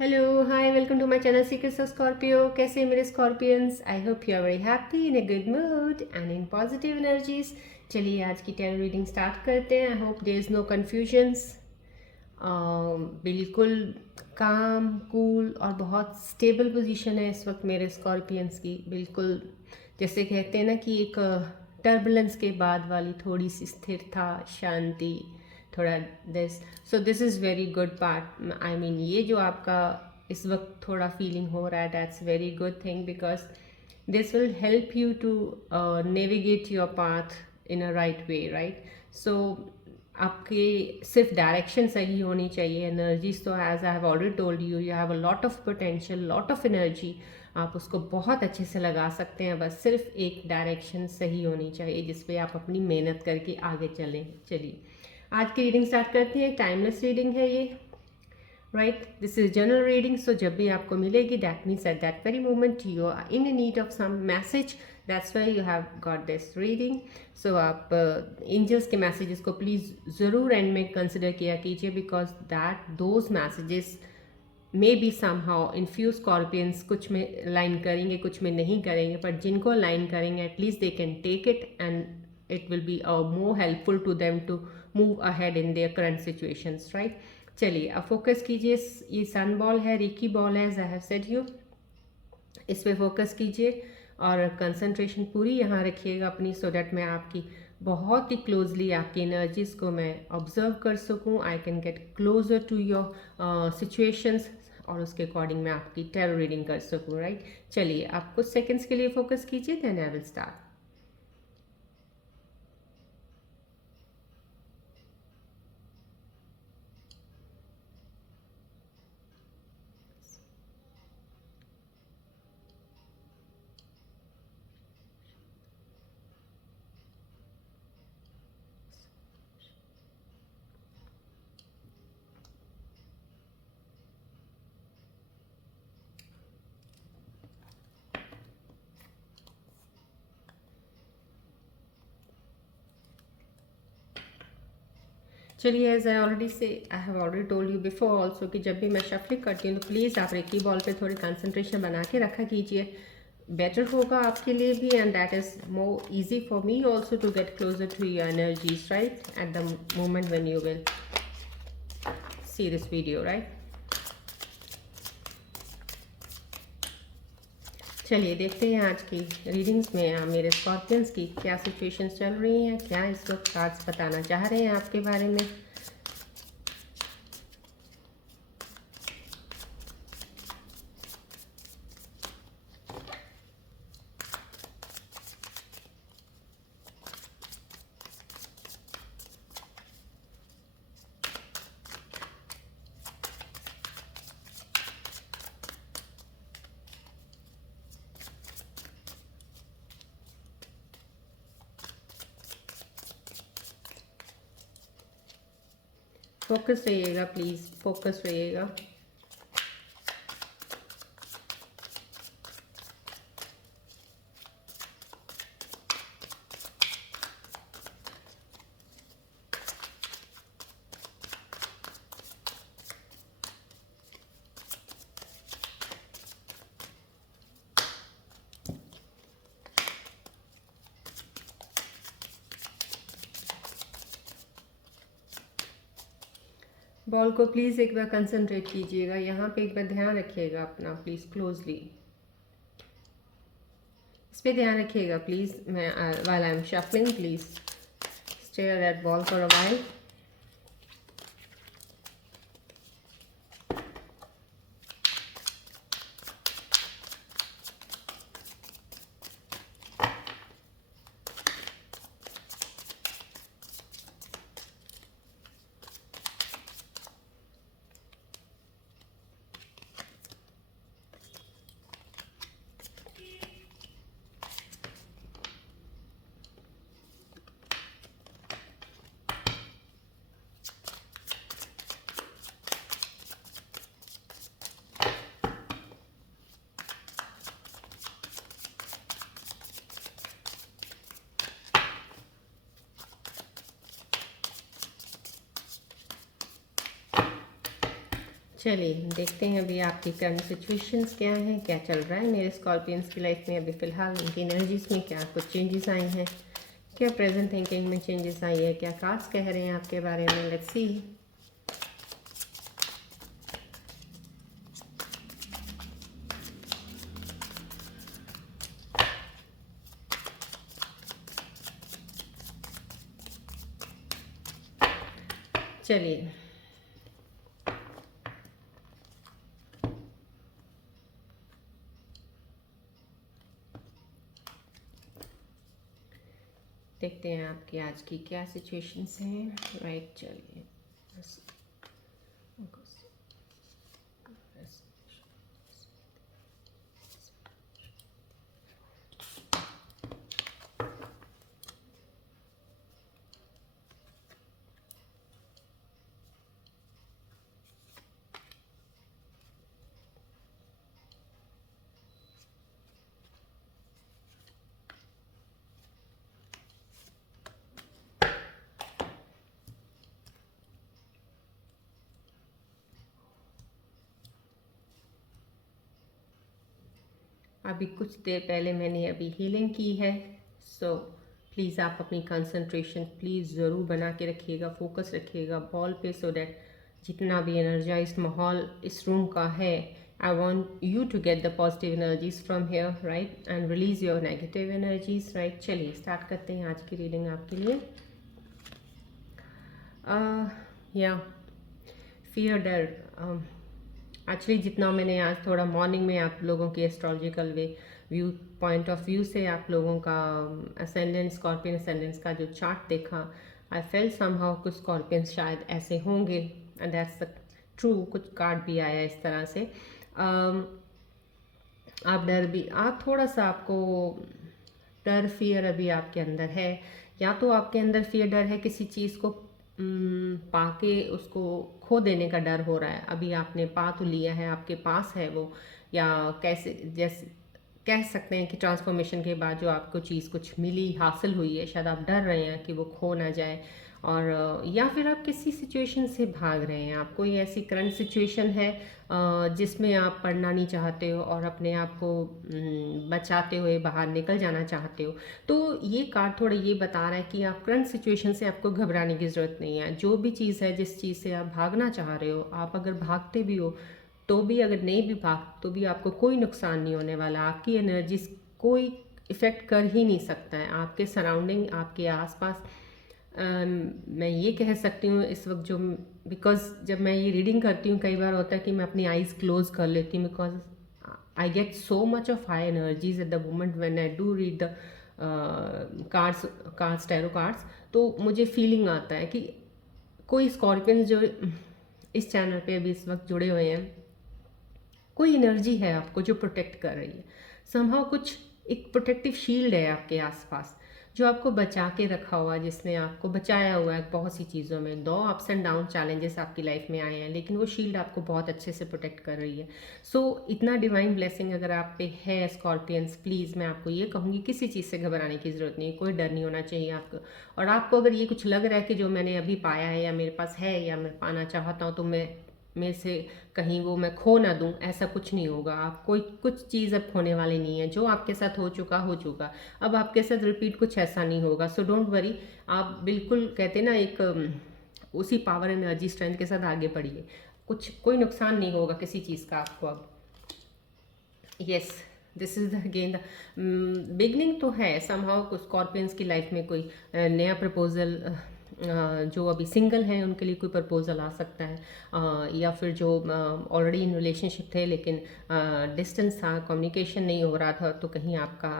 Hello, hi, welcome to my channel Secrets of Scorpio. कैसे हैं मेरे scorpions? I hope you are very happy in a good mood and in positive energies. चलिए आज की tarot reading start करते हैं. I hope there is no confusions. बिल्कुल calm cool और बहुत स्टेबल पोजीशन है इस वक्त मेरे स्कॉर्पियंस की. बिल्कुल जैसे कहते हैं ना कि एक टर्बुलेंस के बाद वाली थोड़ी सी स्थिरता, शांति, थोड़ा this. So this is very good part. I mean ये जो आपका इस वक्त थोड़ा फीलिंग हो रहा है, that's very good thing because this will help you to navigate your path in a right way, right. So आपकी सिर्फ डायरेक्शन सही होनी चाहिए. एनर्जीज तो as I have already told you, you have a lot of potential, lot of energy. आप उसको बहुत अच्छे से लगा सकते हैं. बस सिर्फ एक डायरेक्शन सही होनी चाहिए जिस पे आप अपनी मेहनत करके आगे चलें. चलिए आज की रीडिंग स्टार्ट करते हैं. टाइमलेस रीडिंग है ये, right. This is general reading. So जब भी आपको मिलेगी that means at that very moment you are in need of some message. That's why you have got this reading. So आप angels के मैसेजेस को please ज़रूर एंड में consider किया कीजिए because that those messages may be somehow in few scorpions कुछ में line करेंगे, कुछ में नहीं करेंगे, बट जिनको लाइन करेंगे at least they can take it and it will be more helpful to them to move ahead in their current situations, right. चलिए अब फोकस कीजिए. ये सन बॉल है, रिकी बॉल है, as I have said you. इस पे focus कीजिए और कंसंट्रेशन पूरी यहाँ रखिएगा अपनी, सो डैट मैं आपकी बहुत ही क्लोजली आपकी एनर्जीज को मैं ऑब्जर्व कर सकूँ. I can get closer to your situations और उसके अकॉर्डिंग मैं आपकी टैरो रीडिंग कर सकूँ, राइट. चलिए आप कुछ सेकेंड्स के लिए फोकस कीजिए, देन आई विल स्टार्ट. चलिए as I have already told you before also कि जब भी मैं शफलिंग करती हूँ तो प्लीज़ आप रेकी बॉल पे थोड़ी कंसंट्रेशन बना के रखा कीजिए. बेटर होगा आपके लिए भी and that is more easy for me also to get closer to your energies, right, at the moment when you will see this video, right. चलिए देखते हैं आज की रीडिंग्स में मेरे स्कॉर्पियंस की क्या सिचुएशंस चल रही हैं, क्या इस वक्त कार्ड्स बताना चाह रहे हैं आपके बारे में. फोकस रहिएगा, प्लीज़ फोकस रहिएगा. बॉल को प्लीज़ एक बार कंसंट्रेट कीजिएगा, यहाँ पे एक बार ध्यान रखिएगा अपना प्लीज़ क्लोजली. इस पे ध्यान रखिएगा प्लीज़. मैं while I am shuffling please stare at that ball for a while. चलिए देखते हैं अभी आपकी करंट सिचुएशंस क्या हैं, क्या चल रहा है मेरे स्कॉर्पियंस की लाइफ में अभी फ़िलहाल, उनकी एनर्जीज में क्या कुछ चेंजेस आई हैं, क्या प्रेजेंट थिंकिंग में चेंजेस आई है, क्या कार्ड्स कह रहे हैं आपके बारे में। Let's see. चलिए देखते हैं आपकी आज की क्या सिचुएशंस हैं। राइट, चलिए अभी कुछ देर पहले मैंने अभी हीलिंग की है, सो प्लीज़ आप अपनी कंसंट्रेशन प्लीज़ ज़रूर बना के रखिएगा, फोकस रखिएगा बॉल पे, सो दैट जितना भी एनर्जाइज माहौल इस रूम का है, I want you to get the positive energies from here, right, and release your negative energies. Right, चलिए स्टार्ट करते हैं आज की रीडिंग आपके लिए। या फियर, डर, एक्चुअली जितना मैंने आज थोड़ा मॉर्निंग में आप लोगों की astrological view point of view से आप लोगों का असेंडेंट स्कॉर्पियन असेंडेंट्स का जो चार्ट देखा, आई फेल समहाउ कुछ स्कॉर्पियंस शायद ऐसे होंगे, एंड दैट्स द ट्रू। कुछ कार्ड भी आया इस तरह से। आप डर भी, आप थोड़ा सा आपको डर फियर अभी आपके अंदर है, या तो आपके अंदर फियर डर है किसी चीज़ को पाके उसको खो देने का डर हो रहा है। अभी आपने पा तो लिया है, आपके पास है वो, या कैसे जैसे कह सकते हैं कि ट्रांसफॉर्मेशन के बाद जो आपको चीज़ कुछ मिली, हासिल हुई है, शायद आप डर रहे हैं कि वो खो ना जाए, और या फिर आप किसी सिचुएशन से भाग रहे हैं। आप कोई ऐसी करंट सिचुएशन है जिसमें आप पढ़ना नहीं चाहते हो और अपने आप को बचाते हुए बाहर निकल जाना चाहते हो। तो ये कार्ड थोड़ा ये बता रहा है कि आप करंट सिचुएशन से आपको घबराने की ज़रूरत नहीं है। जो भी चीज़ है, जिस चीज़ से आप भागना चाह रहे हो, आप अगर भागते भी हो तो भी, अगर नहीं भी भाग तो भी आपको कोई नुकसान नहीं होने वाला। आपकी एनर्जी कोई इफ़ेक्ट कर ही नहीं सकता है। आपके सराउंडिंग, आपके आसपास, मैं ये कह सकती हूँ इस वक्त जो, बिकॉज जब मैं ये रीडिंग करती हूँ कई बार होता है कि मैं अपनी आइज़ क्लोज कर लेती हूँ, because I get so much of high energies eight the moment when I do read the cards tarot cards. तो मुझे फीलिंग आता है कि कोई स्कॉर्पियन जो इस चैनल पे अभी इस वक्त जुड़े हुए हैं, कोई एनर्जी है आपको जो प्रोटेक्ट कर रही है। समहाउ कुछ एक प्रोटेक्टिव शील्ड है आपके आसपास जो आपको बचा के रखा हुआ है, जिसने आपको बचाया हुआ है बहुत सी चीज़ों में। दो अप्स एंड डाउन चैलेंजेस आपकी लाइफ में आए हैं, लेकिन वो शील्ड आपको बहुत अच्छे से प्रोटेक्ट कर रही है। सो इतना डिवाइन ब्लेसिंग अगर आप पे है स्कॉर्पियंस, प्लीज़ मैं आपको ये कहूँगी किसी चीज़ से घबराने की ज़रूरत नहीं, कोई डर नहीं होना चाहिए आपको। और आपको अगर ये कुछ लग रहा है कि जो मैंने अभी पाया है या मेरे पास है या मैं पाना चाहता हूँ तो मैं मेरे से कहीं वो मैं खो ना दूं, ऐसा कुछ नहीं होगा। आप कोई कुछ चीज़ अब खोने वाली नहीं है। जो आपके साथ हो चुका हो चुका, अब आपके साथ रिपीट कुछ ऐसा नहीं होगा। So don't worry. आप बिल्कुल कहते ना एक उसी पावर एनर्जी स्ट्रेंथ के साथ आगे बढ़िए। कुछ कोई नुकसान नहीं होगा किसी चीज़ का आपको अब। Yes, this is the again the beginning तो है समहाउ स्कॉर्पियंस की लाइफ में कोई नया प्रपोजल, जो अभी सिंगल हैं उनके लिए कोई प्रपोजल आ सकता है, या फिर जो ऑलरेडी इन रिलेशनशिप थे लेकिन डिस्टेंस था, कम्युनिकेशन नहीं हो रहा था, तो कहीं आपका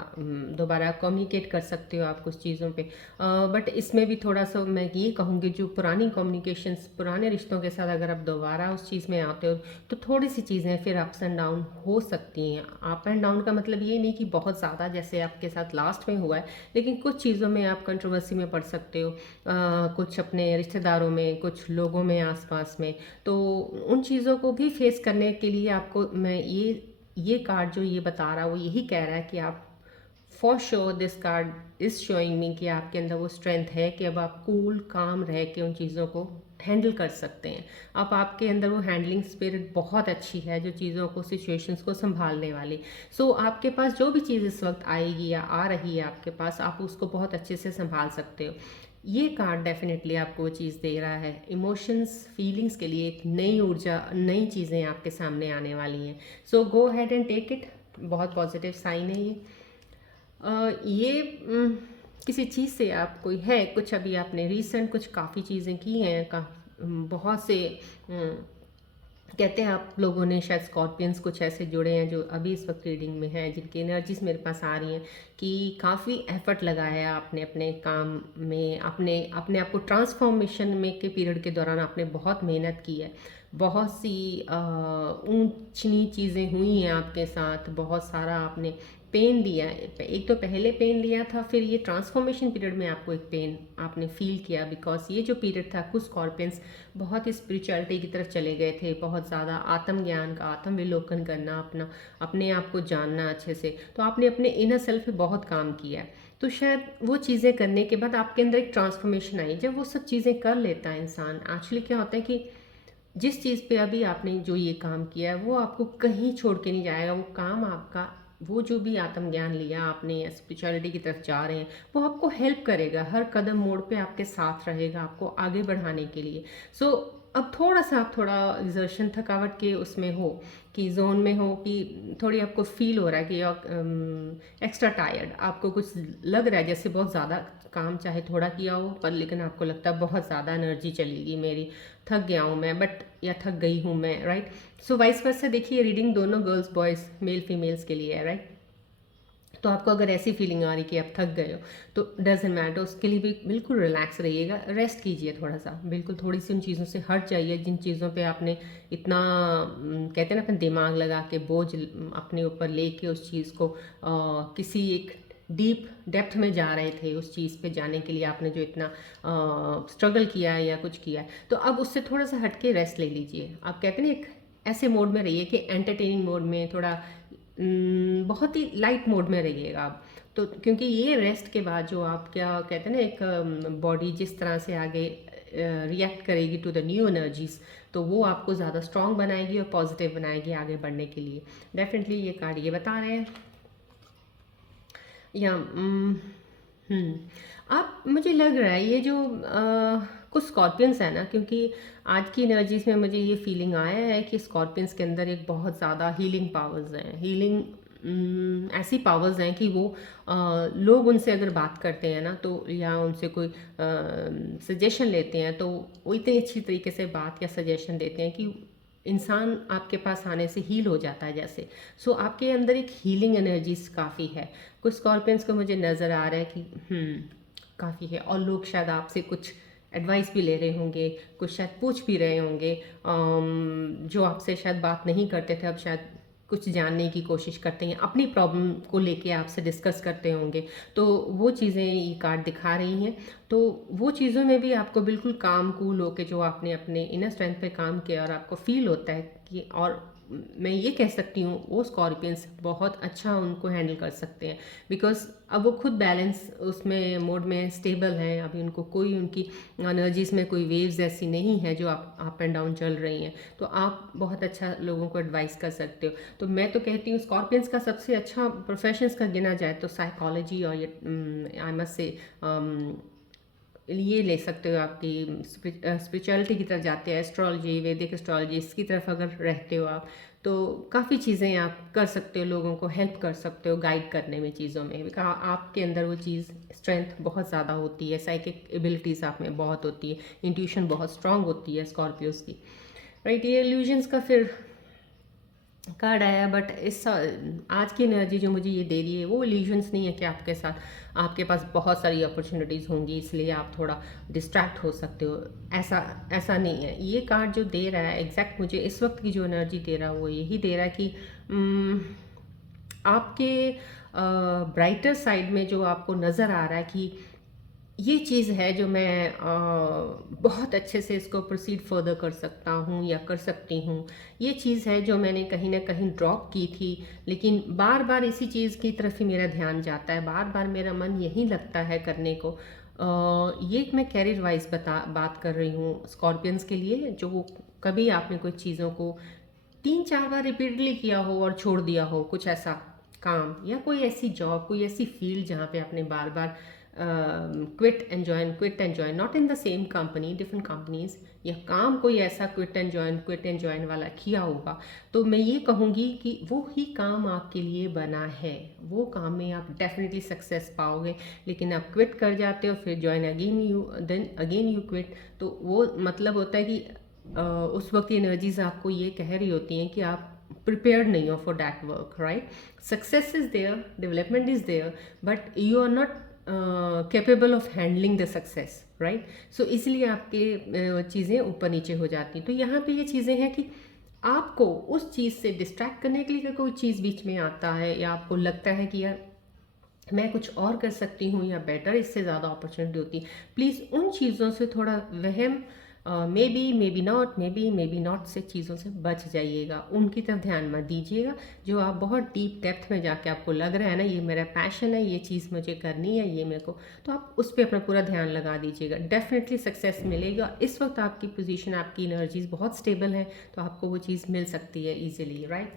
दोबारा कम्युनिकेट कर सकते हो आप कुछ चीज़ों पे। बट इसमें भी थोड़ा सा मैं ये कहूँगी, जो पुरानी कम्युनिकेशंस, पुराने रिश्तों के साथ अगर आप दोबारा उस चीज़ में आते हो तो थोड़ी सी चीज़ें फिर अप्स एंड डाउन हो सकती हैं। अप एंड डाउन का मतलब ये नहीं कि बहुत ज़्यादा जैसे आपके साथ लास्ट में हुआ है, लेकिन कुछ चीज़ों में आप कंट्रोवर्सी में पड़ सकते हो, कुछ अपने रिश्तेदारों में, कुछ लोगों में आसपास में। तो उन चीज़ों को भी फेस करने के लिए आपको मैं ये कार्ड जो ये बता रहा है वो यही कह रहा है कि आप for sure, this card is showing me कि आपके अंदर वो स्ट्रेंथ है कि अब आप कूल काम रह के उन चीज़ों को हैंडल कर सकते हैं। अब आपके अंदर वो हैंडलिंग स्पिरिट बहुत अच्छी है, जो चीज़ों को, सिचुएशंस को संभालने वाली। सो आपके पास जो भी चीज़ इस वक्त आएगी या आ रही है आपके पास, आप उसको बहुत अच्छे से संभाल सकते हो। ये कार्ड डेफिनेटली आपको वो चीज़ दे रहा है, इमोशंस, फीलिंग्स के लिए एक नई ऊर्जा, नई चीज़ें आपके सामने आने वाली हैं। सो गो हैड एंड टेक इट। बहुत पॉजिटिव साइन है ये। ये किसी चीज़ से आप कोई है, कुछ अभी आपने रिसेंट कुछ काफ़ी चीज़ें की हैं, बहुत से कहते हैं आप लोगों ने, शायद स्कॉर्पियंस कुछ ऐसे जुड़े हैं जो अभी इस वक्त रीडिंग में हैं, जिनकी एनर्जीज मेरे पास आ रही हैं कि काफ़ी एफर्ट लगाया है आपने अपने काम में, अपने अपने आप को ट्रांसफॉर्मेशन में के पीरियड के दौरान आपने बहुत मेहनत की है। बहुत सी ऊंच नीच चीज़ें हुई हैं आपके साथ, बहुत सारा आपने पेन लिया है। एक तो पहले पेन लिया था, फिर ये ट्रांसफॉर्मेशन पीरियड में आपको एक पेन आपने फील किया, बिकॉज ये जो पीरियड था, कुछ स्कॉर्पियंस बहुत ही स्पिरिचुअलिटी की तरफ चले गए थे, बहुत ज़्यादा आत्मज्ञान का, आत्मविलोकन करना, अपने आप को जानना अच्छे से। तो आपने अपने इनर सेल्फ पे बहुत काम किया है। तो शायद वो चीज़ें करने के बाद आपके अंदर एक ट्रांसफॉर्मेशन आई। जब वो सब चीज़ें कर लेता है इंसान, एक्चुअली क्या होता है कि जिस चीज़ पे अभी आपने जो ये काम किया है, वो आपको कहीं छोड़ के नहीं जाएगा। वो काम आपका, वो जो भी आत्मज्ञान लिया आपने या स्पिरिचुअलिटी की तरफ जा रहे हैं, वो आपको हेल्प करेगा, हर कदम मोड़ पे आपके साथ रहेगा, आपको आगे बढ़ाने के लिए। सो अब थोड़ा सा आप थोड़ा एग्जर्शन, थकावट के उसमें हो, कि जोन में हो, कि थोड़ी आपको फील हो रहा है कि एक्स्ट्रा टायर्ड, आपको कुछ लग रहा है जैसे बहुत ज़्यादा काम चाहे थोड़ा किया हो, पर लेकिन आपको लगता है बहुत ज़्यादा एनर्जी चलेगी मेरी, थक गया हूँ मैं, बट या थक गई हूँ मैं, राइट। सो वाइस वर्सा, देखिए रीडिंग दोनों गर्ल्स बॉयज़, मेल फीमेल्स के लिए है, राइट। तो आपको अगर ऐसी फीलिंग आ रही कि आप थक गए हो, तो डजेंट मैटर, उसके लिए भी बिल्कुल रिलैक्स रहिएगा, रेस्ट कीजिए थोड़ा सा, बिल्कुल थोड़ी सी उन चीज़ों से हट जाइए जिन चीज़ों पे आपने इतना कहते हैं ना, अपना दिमाग लगा के बोझ अपने ऊपर लेके उस चीज़ को किसी एक डीप डेप्थ में जा रहे थे, उस चीज़ पे जाने के लिए आपने जो इतना स्ट्रगल किया है या कुछ किया है, तो अब उससे थोड़ा सा हट के रेस्ट ले लीजिए। आप कहते हैं ना, एक ऐसे मोड में रहिए कि एंटरटेनिंग मोड में, थोड़ा बहुत ही लाइट मोड में रहिएगा आप। तो क्योंकि ये रेस्ट के बाद जो आप क्या कहते हैं ना, एक बॉडी जिस तरह से आगे रिएक्ट करेगी टू द न्यू एनर्जीज, तो वो आपको ज़्यादा स्ट्रॉन्ग बनाएगी और पॉजिटिव बनाएगी आगे बढ़ने के लिए। डेफिनेटली ये कार्ड ये बता रहे हैं। या आप, मुझे लग रहा है ये जो कुछ स्कॉर्पियंस है ना, क्योंकि आज की एनर्जीज में मुझे ये फीलिंग आया है कि स्कॉर्पियंस के अंदर एक बहुत ज़्यादा हीलिंग पावर्स हैं, हीलिंग ऐसी पावर्स हैं कि वो लोग उनसे अगर बात करते हैं ना, तो या उनसे कोई सजेशन लेते हैं, तो वो इतनी अच्छी तरीके से बात या सजेशन देते हैं कि इंसान आपके पास आने से हील हो जाता है जैसे। सो आपके अंदर एक हीलिंग एनर्जीज काफ़ी है। कुछ स्कॉर्पियंस को मुझे नज़र आ रहा है कि काफ़ी है, और लोग शायद आपसे कुछ एडवाइस भी ले रहे होंगे, कुछ शायद पूछ भी रहे होंगे, जो आपसे शायद बात नहीं करते थे, अब शायद कुछ जानने की कोशिश करते हैं, अपनी प्रॉब्लम को लेके आपसे डिस्कस करते होंगे। तो वो चीज़ें ये कार्ड दिखा रही हैं। तो वो चीज़ों में भी आपको बिल्कुल काम कूल होके, जो आपने अपने इनर स्ट्रेंथ पे काम किया और आपको फील होता है कि, और मैं ये कह सकती हूँ वो स्कॉर्पियंस बहुत अच्छा उनको हैंडल कर सकते हैं, बिकॉज अब वो खुद बैलेंस उसमें मोड में स्टेबल हैं। अभी उनको कोई, उनकी एनर्जीज में कोई वेव्स ऐसी नहीं है जो आप अप एंड डाउन चल रही हैं, तो आप बहुत अच्छा लोगों को एडवाइस कर सकते हो। तो मैं तो कहती हूँ स्कॉर्पियंस का सबसे अच्छा प्रोफेशंस का गिना जाए तो साइकोलॉजी, और ये आई मस्ट से ये ले सकते हो, आपकी स्पिरिचुअलिटी की तरफ जाते हैं, एस्ट्रोलॉजी, वैदिक एस्ट्रोलॉजी, इसकी तरफ अगर रहते हो आप, तो काफ़ी चीज़ें आप कर सकते हो, लोगों को हेल्प कर सकते हो गाइड करने में चीज़ों में। आपके अंदर वो चीज़ स्ट्रेंथ बहुत ज़्यादा होती है, साइकिक एबिलिटीज़ आप में बहुत होती है, इंट्यूशन बहुत स्ट्रांग होती है स्कॉर्पियोज की, राइट। ये इल्यूजन्स का फिर कार्ड आया, बट इस आज की एनर्जी जो मुझे ये दे रही है वो इल्यूजन्स नहीं है कि आपके साथ आपके पास बहुत सारी अपॉर्चुनिटीज़ होंगी इसलिए आप थोड़ा डिस्ट्रैक्ट हो सकते हो, ऐसा ऐसा नहीं है। ये कार्ड जो दे रहा है एग्जैक्ट मुझे इस वक्त की जो एनर्जी दे रहा है वो यही दे रहा है कि आपके ब्राइटर साइड में जो आपको नज़र आ रहा है कि ये चीज़ है जो मैं बहुत अच्छे से इसको प्रोसीड फर्दर कर सकता हूँ या कर सकती हूँ। ये चीज़ है जो मैंने कहीं ना कहीं ड्रॉप की थी, लेकिन बार बार इसी चीज़ की तरफ ही मेरा ध्यान जाता है, बार बार मेरा मन यही लगता है करने को। ये मैं कैरियर वाइज बात कर रही हूँ स्कॉर्पियंस के लिए, जो कभी आपने कुछ चीज़ों को 3-4 बार रिपीटली किया हो और छोड़ दिया हो, कुछ ऐसा काम या कोई ऐसी जॉब, कोई ऐसी फील्ड जहाँ पे आपने बार बार quit and join, not in the same company, different companies, या काम कोई ऐसा क्विट एंड जॉइन वाला किया होगा, तो मैं ये कहूँगी कि वो ही काम आपके लिए बना है, वो काम में आप डेफिनेटली सक्सेस पाओगे। लेकिन आप क्विट कर जाते हो, फिर ज्वाइन अगेन यू क्विट, तो वो मतलब होता है कि उस वक्त एनर्जीज आपको ये कह रही होती हैं कि आप प्रिपेयर्ड नहीं हो for that work, right? Success is there, development is there, but you are not capable of handling the success, right? So इसलिए आपके चीज़ें ऊपर नीचे हो जाती हैं। तो यहाँ पे ये चीज़ें हैं कि आपको उस चीज़ से डिस्ट्रैक्ट करने के लिए अगर कोई चीज़ बीच में आता है, या आपको लगता है कि यार मैं कुछ और कर सकती हूँ या बेटर इससे ज़्यादा अपॉर्चुनिटी होती है, प्लीज़ उन चीज़ों से थोड़ा वहम, मे बी नॉट से चीज़ों से बच जाइएगा, उनकी तरफ ध्यान मत दीजिएगा। जो आप बहुत डीप डेप्थ में जाके आपको लग रहा है ना, ये मेरा पैशन है, ये चीज़ मुझे करनी है, ये मेरे को, तो आप उस पर अपना पूरा ध्यान लगा दीजिएगा, डेफिनेटली सक्सेस मिलेगा। इस वक्त आपकी पोजीशन, आपकी एनर्जीज बहुत स्टेबल है, तो आपको वो चीज़ मिल सकती है ईजिली, राइट?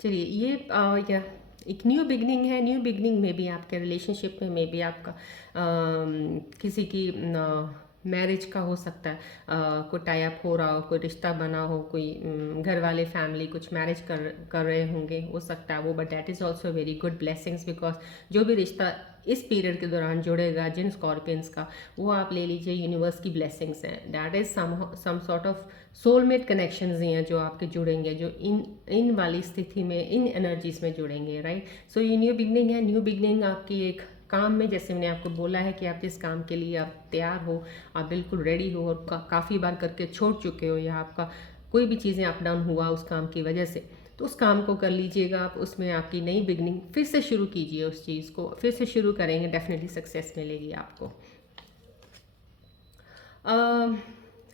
चलिए, ये या एक न्यू बिगनिंग है। न्यू बिगनिंग में भी आपके रिलेशनशिप में, मे बी आपका किसी की मैरिज का हो सकता है, कोई टाई अप हो रहा हो, कोई रिश्ता बना हो, कोई घर वाले फैमिली कुछ मैरिज कर रहे होंगे, हो सकता है वो, but that is also very good blessings, because जो भी रिश्ता इस पीरियड के दौरान जुड़ेगा जिन स्कॉर्पियंस का, वो आप ले लीजिए यूनिवर्स की ब्लेसिंग्स हैं। That is some sort of soulmate connections ही हैं जो आपके जुड़ेंगे, जो इन वाली स्थिति में, इन एनर्जीज में जुड़ेंगे, राइट? सो ये न्यू बिगनिंग है। न्यू बिगनिंग आपकी एक काम में, जैसे मैंने आपको बोला है कि आप जिस काम के लिए आप तैयार हो, आप बिल्कुल रेडी हो और काफ़ी बार करके छोड़ चुके हो, या आपका कोई भी चीज़ें अप डाउन हुआ उस काम की वजह से, तो उस काम को कर लीजिएगा आप, उसमें आपकी नई बिगनिंग, फिर से शुरू कीजिए, उस चीज़ को फिर से शुरू करेंगे, डेफिनेटली सक्सेस मिलेगी आपको।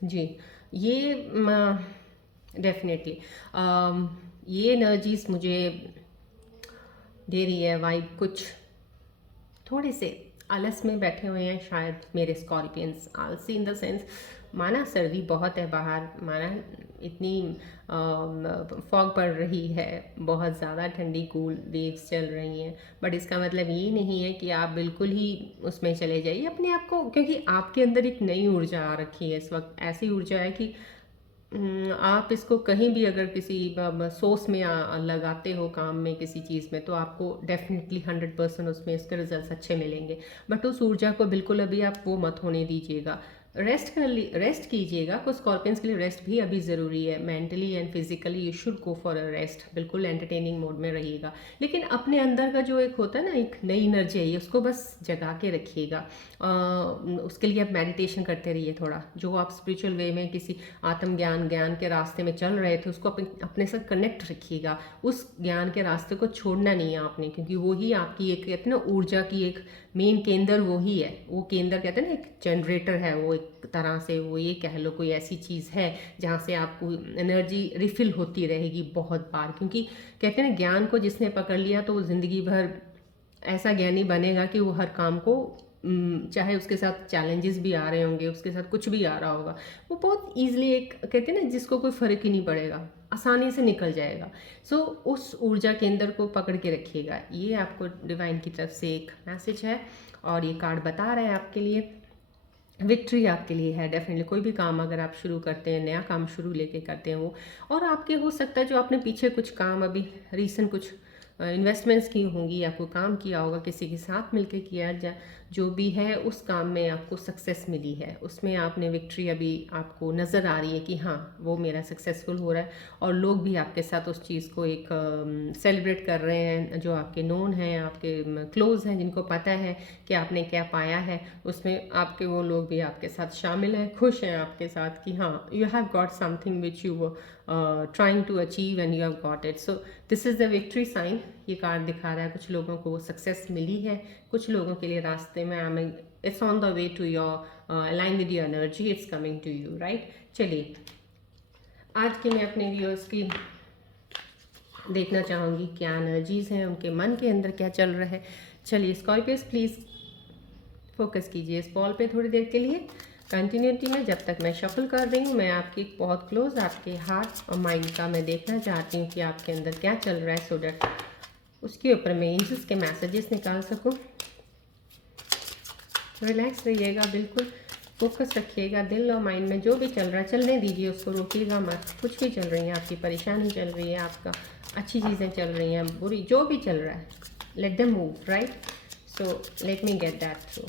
जी, ये डेफिनेटली ये एनर्जीज मुझे दे रही है वाइब, कुछ थोड़े से आलस में बैठे हुए हैं शायद मेरे स्कॉर्पियंस। आलसी इन द सेंस, माना सर्दी बहुत है बाहर, माना इतनी फॉग पड़ रही है, बहुत ज़्यादा ठंडी कूल वेव्स चल रही हैं, बट इसका मतलब ये नहीं है कि आप बिल्कुल ही उसमें चले जाइए अपने आप को, क्योंकि आपके अंदर एक नई ऊर्जा आ रखी है इस वक्त। ऐसी ऊर्जा है कि आप इसको कहीं भी अगर किसी सोर्स में लगाते हो, काम में, किसी चीज़ में, तो आपको डेफिनेटली 100% उसमें इसके रिजल्ट्स अच्छे मिलेंगे। बट उस ऊर्जा को बिल्कुल अभी आप वो मत होने दीजिएगा, रेस्ट कीजिएगा। कुछ स्कॉर्पियंस के लिए रेस्ट भी अभी ज़रूरी है, mentally and physically you should go for a rest. बिल्कुल एंटरटेनिंग मोड में रहिएगा, लेकिन अपने अंदर का जो एक होता है ना, एक नई एनर्जी है, उसको बस जगा के रखिएगा। उसके लिए आप मेडिटेशन करते रहिए थोड़ा, जो आप स्पिरिचुअल वे में किसी ज्ञान के रास्ते में चल रहे थे, उसको अपने साथ कनेक्ट रखिएगा। उस ज्ञान के रास्ते को छोड़ना नहीं है आपने, क्योंकि वही आपकी एक, कहते हैं ना, ऊर्जा की एक मेन केंद्र वही है। वो केंद्र कहते हैं ना, एक जनरेटर है वो, एक तरह से वो, ये कह लो कोई ऐसी चीज़ है जहाँ से आपको एनर्जी रिफिल होती रहेगी बहुत बार। क्योंकि कहते हैं ना, ज्ञान को जिसने पकड़ लिया तो वो ज़िंदगी भर ऐसा ज्ञानी बनेगा कि वो हर काम को, चाहे उसके साथ चैलेंजेस भी आ रहे होंगे, उसके साथ कुछ भी आ रहा होगा, वो बहुत ईजिली, एक कहते हैं ना, जिसको कोई फ़र्क ही नहीं पड़ेगा, आसानी से निकल जाएगा। सो उस ऊर्जा केंद्र को पकड़ के रखिएगा। ये आपको डिवाइन की तरफ से एक मैसेज है, और ये कार्ड बता रहा है आपके लिए विक्ट्री आपके लिए है। डेफिनेटली कोई भी काम अगर आप शुरू करते हैं, नया काम शुरू लेके करते हैं वो, और आपके हो सकता है जो आपने पीछे कुछ काम अभी रीसेंट कुछ इन्वेस्टमेंट्स की होंगी, या कोई काम किया होगा किसी के साथ मिलके किया, जो भी है उस काम में आपको सक्सेस मिली है, उसमें आपने विक्ट्री अभी आपको नज़र आ रही है कि हाँ वो मेरा सक्सेसफुल हो रहा है, और लोग भी आपके साथ उस चीज़ को एक सेलिब्रेट कर रहे हैं, जो आपके नोन हैं, आपके क्लोज हैं, जिनको पता है कि आपने क्या पाया है, उसमें आपके वो लोग भी आपके साथ शामिल हैं, खुश हैं आपके साथ कि हाँ you have got something which you trying to achieve and you have got it. So this is the victory sign. ये कार्ड दिखा रहा है कुछ लोगों को सक्सेस मिली है, कुछ लोगों के लिए रास्ते में, I mean it's on the way to your align with your energy, it's coming to you, right? चलिए, आज के मैं अपने व्यूअर्स की देखना चाहूँगी क्या एनर्जीज़ हैं, उनके मन के अंदर क्या चल रहा है। चलिए स्कॉर्पियस, प्लीज़ फोकस कीजिए इस बॉल पे थोड़ी देर के लिए कंटिन्यूटी में। जब तक मैं शफल कर रही हूँ, मैं आपकी बहुत क्लोज आपके हार्ट और माइंड का मैं देखना चाहती हूँ कि आपके अंदर क्या चल रहा है, सो दैट उसके ऊपर मैं एंजल्स के मैसेजेस निकाल सकूँ। रिलैक्स रहिएगा, बिल्कुल फोकस रखिएगा। दिल और माइंड में जो भी चल रहा है चलने दीजिए, उसको रोकिएगा मत। कुछ भी चल रही है, आपकी परेशानी चल रही है, आपका अच्छी चीज़ें चल रही हैं, बुरी जो भी चल रहा है, let them move, right. So let me get that through.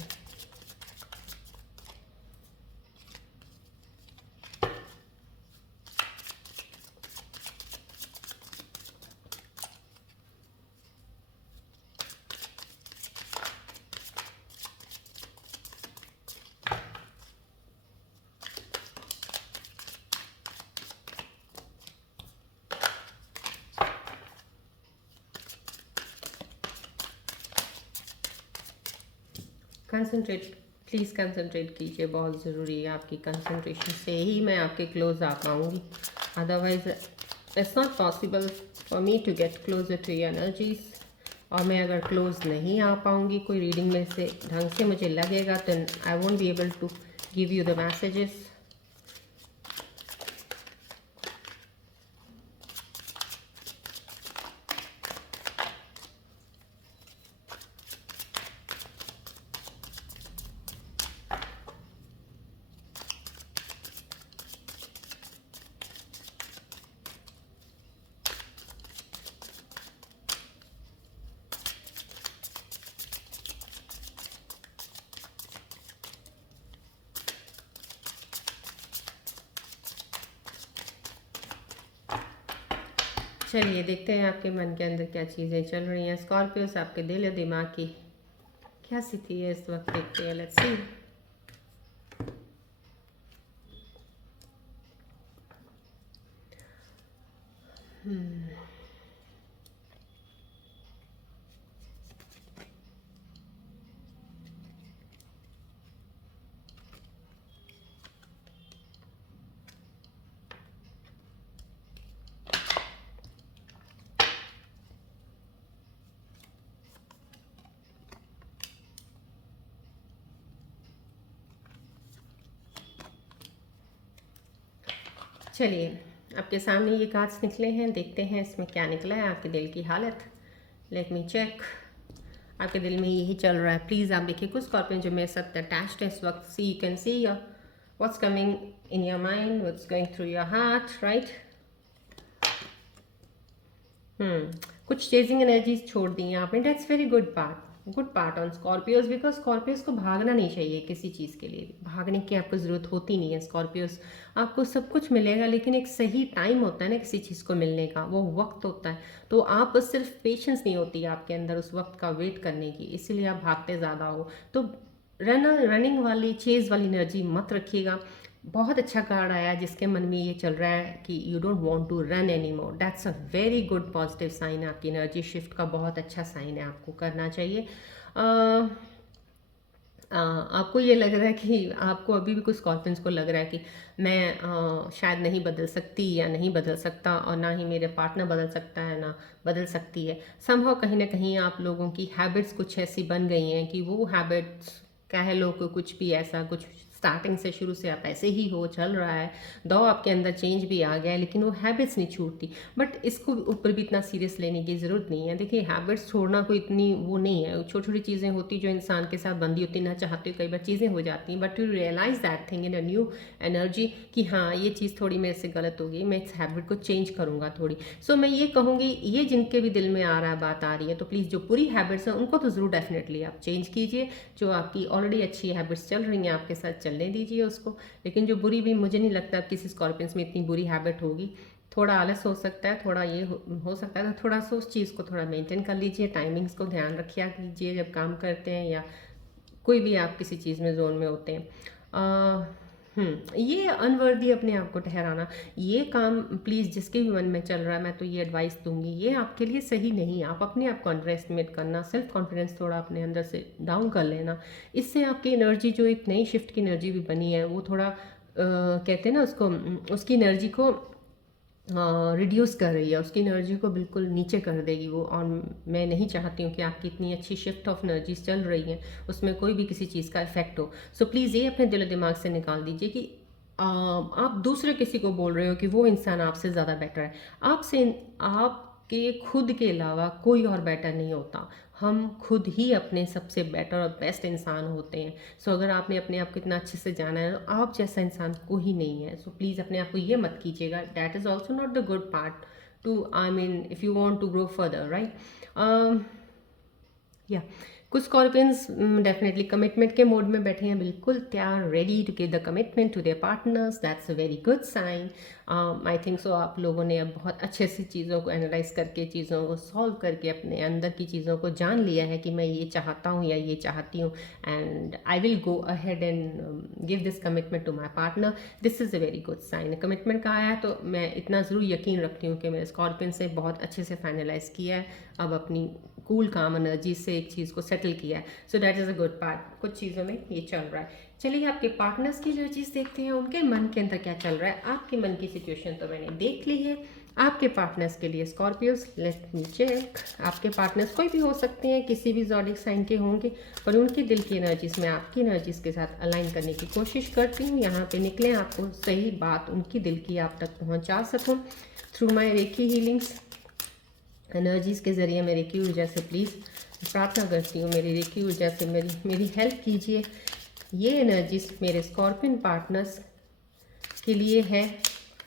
Concentrate, please concentrate कीजिए, बहुत ज़रूरी है। आपकी कंसंट्रेशन से ही मैं आपके क्लोज आ पाऊँगी, otherwise it's not possible for me to get closer to your energies. और मैं अगर क्लोज नहीं आ पाऊँगी, कोई रीडिंग में से ढंग से मुझे लगेगा, तो I won't be able to give you the messages. चलिए देखते हैं आपके मन के अंदर क्या चीज़ें चल रही हैं। स्कॉर्पियोस, आपके दिल और दिमाग की क्या स्थिति है इस वक्त, देखते हैं। Let's see. चलिए, आपके सामने ये कार्ड्स निकले हैं, देखते हैं इसमें क्या निकला है। आपके दिल की हालत, लेट मी चेक। आपके दिल में यही चल रहा है। प्लीज़ आप देखिए, कुछ स्कॉर्पियन जो मेरे साथ अटैच्ड है इस वक्त, see you can see your what's coming in your mind, what's going through your heart, right. कुछ चेजिंग एनर्जीज छोड़ दी हैं आपने, that's very good part on Scorpios, because Scorpios को भागना नहीं चाहिए किसी चीज़ के लिए। भागने की आपको ज़रूरत होती नहीं है स्कॉर्पियोज। आपको सब कुछ मिलेगा, लेकिन एक सही टाइम होता है ना किसी चीज़ को मिलने का, वो वक्त होता है। तो आप सिर्फ पेशेंस नहीं होती है आपके अंदर उस वक्त का वेट करने की, इसीलिए आप भागते ज़्यादा हो। तो रनिंग वाली, चेज वाली एनर्जी मत रखिएगा। बहुत अच्छा कार्ड आया जिसके मन में ये चल रहा है कि you don't want to run any more, that's a very good positive sign है। आपकी एनर्जी शिफ्ट का बहुत अच्छा साइन है, आपको करना चाहिए। आपको ये लग रहा है कि आपको अभी भी कुछ स्कॉर्पियंस को लग रहा है कि मैं शायद नहीं बदल सकती या नहीं बदल सकता, और ना ही मेरे पार्टनर बदल सकता है, ना बदल सकती है। संभव कहीं ना कहीं आप लोगों की हैबिट्स कुछ ऐसी बन गई हैं कि वो हैबिट्स, कह लो कि कुछ भी ऐसा, कुछ स्टार्टिंग से, शुरू से आप ऐसे ही हो, चल रहा है। दो आपके अंदर चेंज भी आ गया है, लेकिन वो हैबिट्स नहीं छूटती। बट इसको ऊपर भी इतना सीरियस लेने की ज़रूरत नहीं है। देखिए, हैबिट्स छोड़ना कोई इतनी वो नहीं है, छोटी छोटी चीज़ें होती जो इंसान के साथ बंदी होती, ना चाहते कई बार चीज़ें हो जाती हैं, but you realize that thing in a new energy कि हाँ, ये चीज़ थोड़ी मेरे से गलत हो गई, मैं इस हैबिट को चेंज करूँगा थोड़ी। सो मैं ये कहूँगी, ये जिनके भी दिल में आ रहा है, बात आ रही है, तो प्लीज़ जो पूरी हैबिट्स हैं उनको तो ज़रूर डेफिनेटली आप चेंज कीजिए। जो आपकी ऑलरेडी अच्छी हैबिट्स चल रही हैं आपके साथ, चलने दीजिए उसको। लेकिन जो बुरी भी, मुझे नहीं लगता किसी स्कॉर्पियंस में इतनी बुरी हैबिट होगी। थोड़ा आलस हो सकता है, थोड़ा ये हो सकता है, तो थोड़ा सा उस चीज़ को थोड़ा मेंटेन कर लीजिए। टाइमिंग्स को ध्यान रखिया कीजिए जब काम करते हैं, या कोई भी आप किसी चीज़ में जोन में होते हैं। ये अनवर्दी अपने आप को ठहराना, ये काम प्लीज़ जिसके भी मन में चल रहा है, मैं तो ये एडवाइस दूंगी, ये आपके लिए सही नहीं है। आप अपने आप को अंडर एस्टिमेट करना, सेल्फ कॉन्फिडेंस थोड़ा अपने अंदर से डाउन कर लेना, इससे आपकी एनर्जी, जो एक नई शिफ्ट की एनर्जी भी बनी है, वो थोड़ा कहते हैं ना उसको, उसकी एनर्जी को रिड्यूस कर रही है, उसकी एनर्जी को बिल्कुल नीचे कर देगी वो। और मैं नहीं चाहती हूँ कि आपकी इतनी अच्छी शिफ्ट ऑफ एनर्जीज चल रही हैं उसमें कोई भी किसी चीज़ का इफेक्ट हो। सो प्लीज़ ये अपने दिलो दिमाग से निकाल दीजिए कि आप दूसरे किसी को बोल रहे हो कि वो इंसान आपसे ज़्यादा बेटर है। आपसे आपके खुद के अलावा कोई और बेटर नहीं होता। हम खुद ही अपने सबसे बेटर और बेस्ट इंसान होते हैं। सो अगर आपने अपने आप को इतना अच्छे से जाना है तो आप जैसा इंसान कोई नहीं है। सो प्लीज़ अपने आप को ये मत कीजिएगा। That is also not the good part too, I mean if you want to grow further, right. या कुछ स्कॉर्पियंस डेफिनेटली कमिटमेंट के मोड में बैठे हैं, बिल्कुल तैयार, ready to give the commitment to their partners. That's a very good sign. I think so आप लोगों ने अब बहुत अच्छे से चीज़ों को एनालाइज करके, चीज़ों को सॉल्व करके, अपने अंदर की चीज़ों को जान लिया है कि मैं ये चाहता हूँ या ये चाहती हूँ, and I will go ahead and give this commitment to my partner. This is a very good sign. Commitment का आया तो मैं इतना ज़रूर यकीन रखती हूँ कि मेरे स्कॉर्पियन से बहुत अच्छे से फाइनलाइज किया है, अब अपनी कूल काम एनर्जी से एक चीज़ को सेटल किया है। So that is a good part. कुछ चीज़ों में ये चल रहा है। चलिए आपके पार्टनर्स की एनर्जीज देखते हैं, उनके मन के अंदर क्या चल रहा है। आपके मन की सिचुएशन तो मैंने देख ली है। आपके पार्टनर्स के लिए स्कॉर्पियोस, लेट मी चेक। आपके पार्टनर्स कोई भी हो सकते हैं, किसी भी ज़ोडिक साइन के होंगे, पर उनकी दिल की एनर्जीज में आपकी एनर्जीज के साथ अलाइन करने की कोशिश करती हूँ। यहाँ पे निकले आपको सही बात उनकी दिल की आप तक पहुँचा सकूँ through my reiki healings energies के ज़रिए। मेरी रेकी ऊर्जा से प्लीज़ प्रार्थना करती हूँ, मेरी रेकी ऊर्जा से मेरी हेल्प कीजिए। ये एनर्जीज मेरे स्कॉर्पियन पार्टनर्स के लिए है।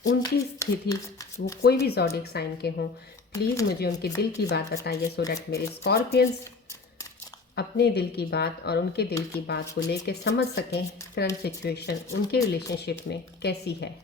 उनकी स्थिति वो कोई भी ज़ोडिक साइन के हों, प्लीज़ मुझे उनके दिल की बात बताइए, सो डैट मेरे स्कॉर्पियंस अपने दिल की बात और उनके दिल की बात को लेकर समझ सकें करंट सिचुएशन उनके रिलेशनशिप में कैसी है।